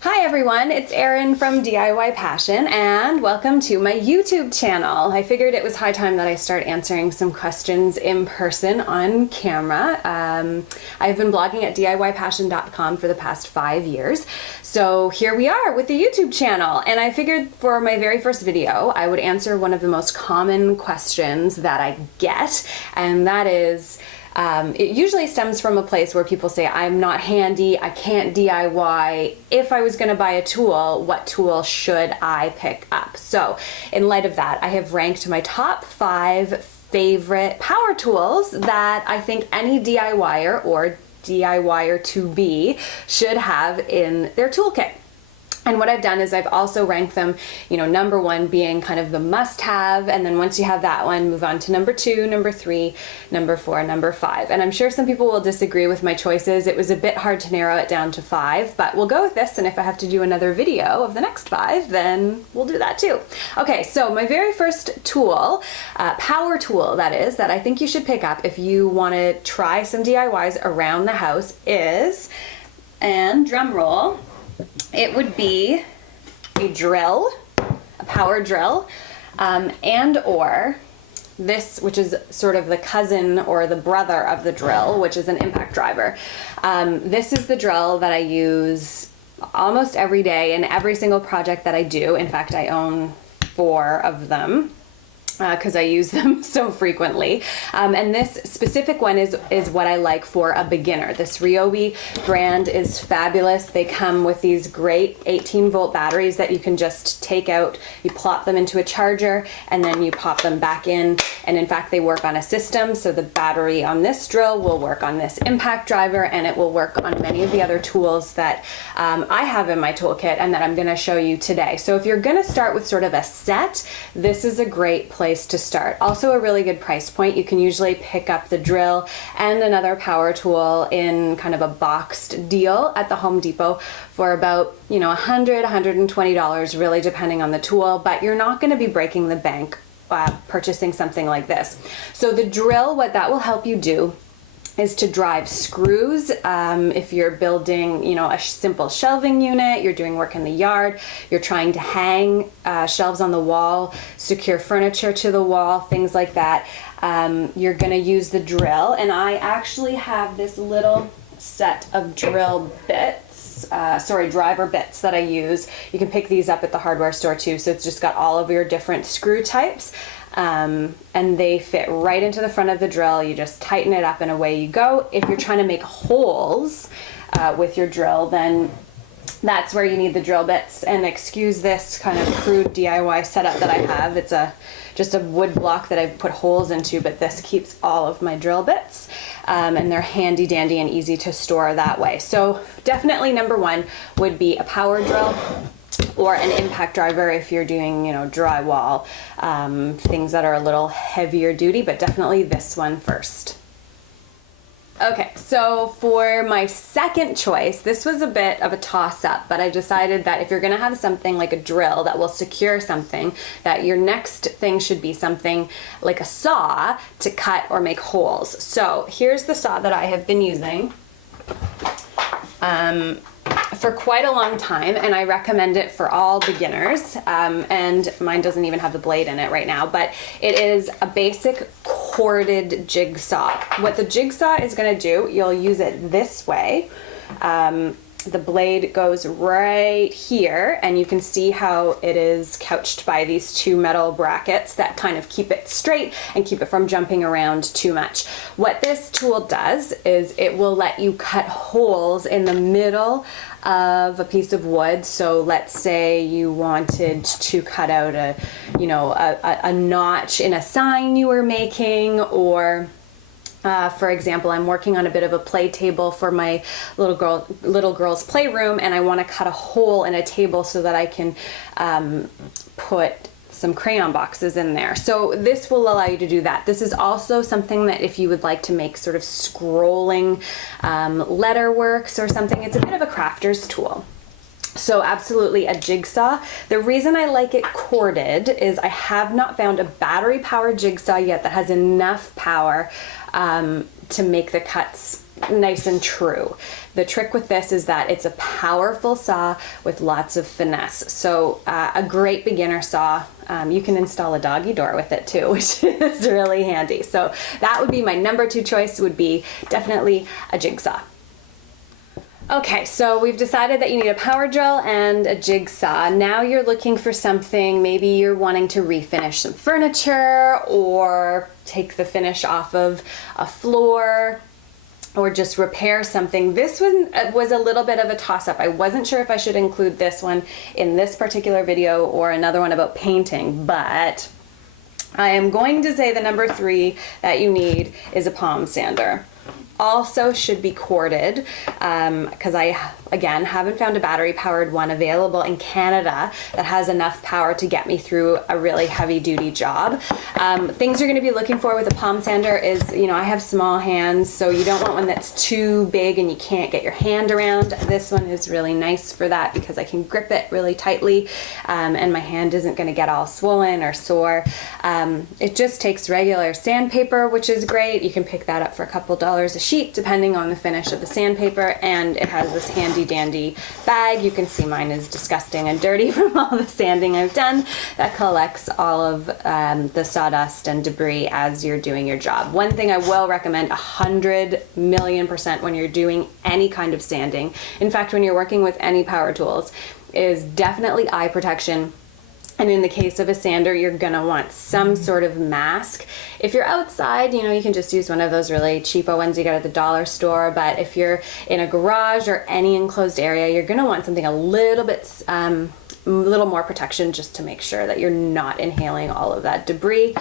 Hi everyone, it's Erin from DIY Passion and welcome to my YouTube channel. I figured it was high time that I start answering some questions in person on camera. I've been blogging at DIYpassion.com for the past 5 years. So here we are with the YouTube channel, and I figured for my very first video I would answer one of the most common questions that I get, and that is it usually stems from a place where people say, I'm not handy, I can't DIY. If I was going to buy a tool, what tool should I pick up? So in light of that, I have ranked my top 5 favorite power tools that I think any DIYer or DIYer to be should have in their toolkit. And what I've done is I've also ranked them, number 1 being kind of the must-have, and then once you have that one, move on to number 2, number 3, number 4, number 5. And I'm sure some people will disagree with my choices. It was a bit hard to narrow it down to 5, but we'll go with this, and if I have to do another video of the next 5, then we'll do that too. Okay, so my very first tool, power tool that is, that I think you should pick up if you want to try some DIYs around the house is, and drum roll, it would be a drill, a power drill, and or this, which is sort of the cousin or the brother of the drill, which is an impact driver. This is the drill that I use almost every day in every single project that I do. In fact, I own 4 of them, because I use them so frequently. And this specific one is what I like for a beginner. This Ryobi brand is fabulous. They come with these great 18-volt batteries that you can just take out, you plop them into a charger, and then you pop them back in. And in fact, they work on a system, so the battery on this drill will work on this impact driver, and it will work on many of the other tools that I have in my toolkit and that I'm gonna show you today. So if you're gonna start with sort of a set, this is a great place to start. Also a really good price point. You can usually pick up the drill and another power tool in kind of a boxed deal at the Home Depot for about, $100, $120, really depending on the tool, but you're not going to be breaking the bank purchasing something like this. So the drill, what that will help you do is to drive screws. If you're building, a simple shelving unit, you're doing work in the yard, you're trying to hang shelves on the wall, secure furniture to the wall, things like that, you're gonna use the drill. And I actually have this little set of drill bits, driver bits that I use. You can pick these up at the hardware store too, so it's just got all of your different screw types. And they fit right into the front of the drill. You just tighten it up and away you go. If you're trying to make holes with your drill, then that's where you need the drill bits. And excuse this kind of crude DIY setup that I have. It's just a wood block that I've put holes into, but this keeps all of my drill bits. And they're handy dandy and easy to store that way. So definitely number 1 would be a power drill or an impact driver if you're doing, drywall, things that are a little heavier duty, but definitely this one first. Okay, so for my second choice, this was a bit of a toss-up, but I decided that if you're gonna have something like a drill that will secure something, that your next thing should be something like a saw to cut or make holes. So here's the saw that I have been using for quite a long time, and I recommend it for all beginners, and mine doesn't even have the blade in it right now, but it is a basic corded jigsaw. What the jigsaw is going to do, you'll use it this way. The blade goes right here, and you can see how it is couched by these 2 metal brackets that kind of keep it straight and keep it from jumping around too much. What this tool does is it will let you cut holes in the middle of a piece of wood. So let's say you wanted to cut out a notch in a sign you were making, or for example, I'm working on a bit of a play table for my little girl's playroom, and I want to cut a hole in a table so that I can put some crayon boxes in there. So this will allow you to do that. This is also something that if you would like to make sort of scrolling letter works or something, it's a bit of a crafter's tool. So absolutely a jigsaw. The reason I like it corded is I have not found a battery powered jigsaw yet that has enough power to make the cuts nice and true. The trick with this is that it's a powerful saw with lots of finesse. So a great beginner saw, you can install a doggy door with it too, which is really handy. So that would be my number 2 choice, would be definitely a jigsaw. Okay, so we've decided that you need a power drill and a jigsaw. Now you're looking for something, maybe you're wanting to refinish some furniture or take the finish off of a floor or just repair something. This one was a little bit of a toss-up. I wasn't sure if I should include this one in this particular video or another one about painting, but I am going to say the number 3 that you need is a palm sander. Also should be corded, because I, again, haven't found a battery powered one available in Canada that has enough power to get me through a really heavy duty job. Things you're going to be looking for with a palm sander is, you know, I have small hands, so you don't want one that's too big and you can't get your hand around. This one is really nice for that because I can grip it really tightly, and my hand isn't going to get all swollen or sore. It just takes regular sandpaper, which is great. You can pick that up for a couple dollars a sheet depending on the finish of the sandpaper, and it has this handy dandy bag. You can see mine is disgusting and dirty from all the sanding I've done, that collects all of the sawdust and debris as you're doing your job. One thing I will recommend 100,000,000% when you're doing any kind of sanding, in fact when you're working with any power tools, is definitely eye protection. And in the case of a sander, you're gonna want some sort of mask. If you're outside, you know, you can just use one of those really cheapo ones you get at the dollar store. But if you're in a garage or any enclosed area, you're gonna want something a little bit, little more protection, just to make sure that you're not inhaling all of that debris,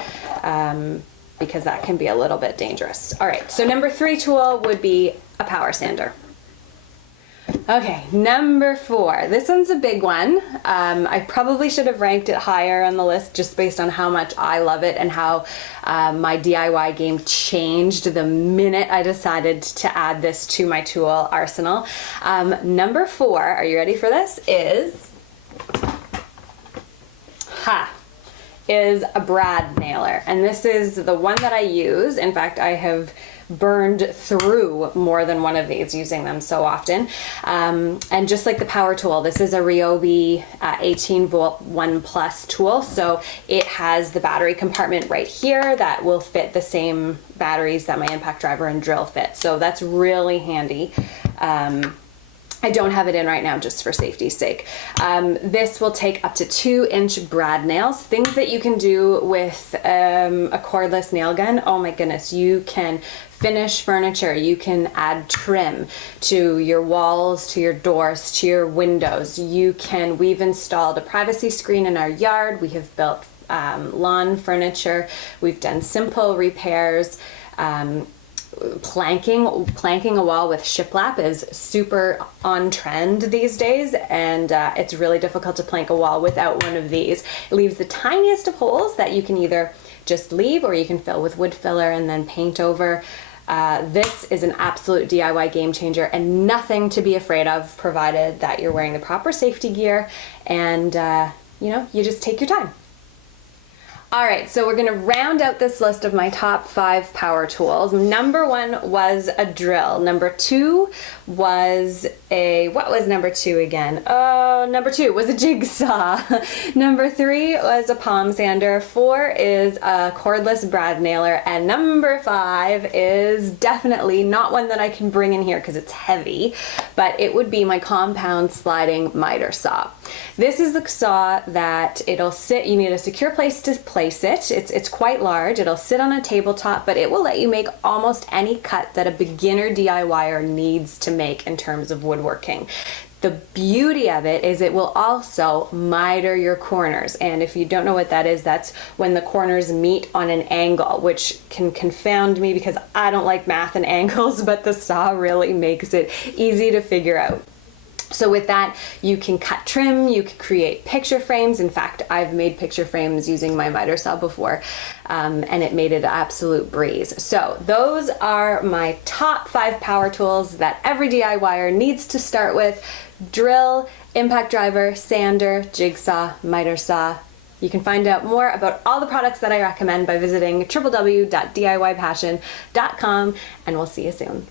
because that can be a little bit dangerous. All right, so number 3 tool would be a power sander. Okay, number 4. This one's a big one. I probably should have ranked it higher on the list just based on how much I love it and how my DIY game changed the minute I decided to add this to my tool arsenal. Number 4, are you ready for this? Is a brad nailer, and this is the one that I use. In fact, I have burned through more than one of these using them so often. And just like the power tool, this is a Ryobi 18 volt 1 plus tool, so it has the battery compartment right here that will fit the same batteries that my impact driver and drill fit, so that's really handy. I don't have it in right now just for safety's sake. This will take up to 2-inch brad nails, things that you can do with a cordless nail gun. Oh my goodness, you can finish furniture, you can add trim to your walls, to your doors, to your windows. We've installed a privacy screen in our yard, we have built lawn furniture, we've done simple repairs. Planking a wall with shiplap is super on trend these days, and it's really difficult to plank a wall without one of these. It leaves the tiniest of holes that you can either just leave or you can fill with wood filler and then paint over. This is an absolute DIY game changer and nothing to be afraid of, provided that you're wearing the proper safety gear and you know, you just take your time. All right, so we're gonna round out this list of my top 5 power tools. Number 1 was a drill. Number 2 was what was number 2 again? Oh, number 2 was a jigsaw. Number 3 was a palm sander. 4 is a cordless brad nailer. And number 5 is definitely not one that I can bring in here because it's heavy, but it would be my compound sliding miter saw. This is the saw that it'll sit, you need a secure place to place it. It's quite large. It'll sit on a tabletop, but it will let you make almost any cut that a beginner DIYer needs to make in terms of woodworking. The beauty of it is it will also miter your corners, and if you don't know what that is, that's when the corners meet on an angle, which can confound me because I don't like math and angles, but the saw really makes it easy to figure out. So with that, you can cut trim, you can create picture frames. In fact, I've made picture frames using my miter saw before, and it made it an absolute breeze. So those are my top 5 power tools that every DIYer needs to start with: drill, impact driver, sander, jigsaw, miter saw. You can find out more about all the products that I recommend by visiting www.diypassion.com, and we'll see you soon.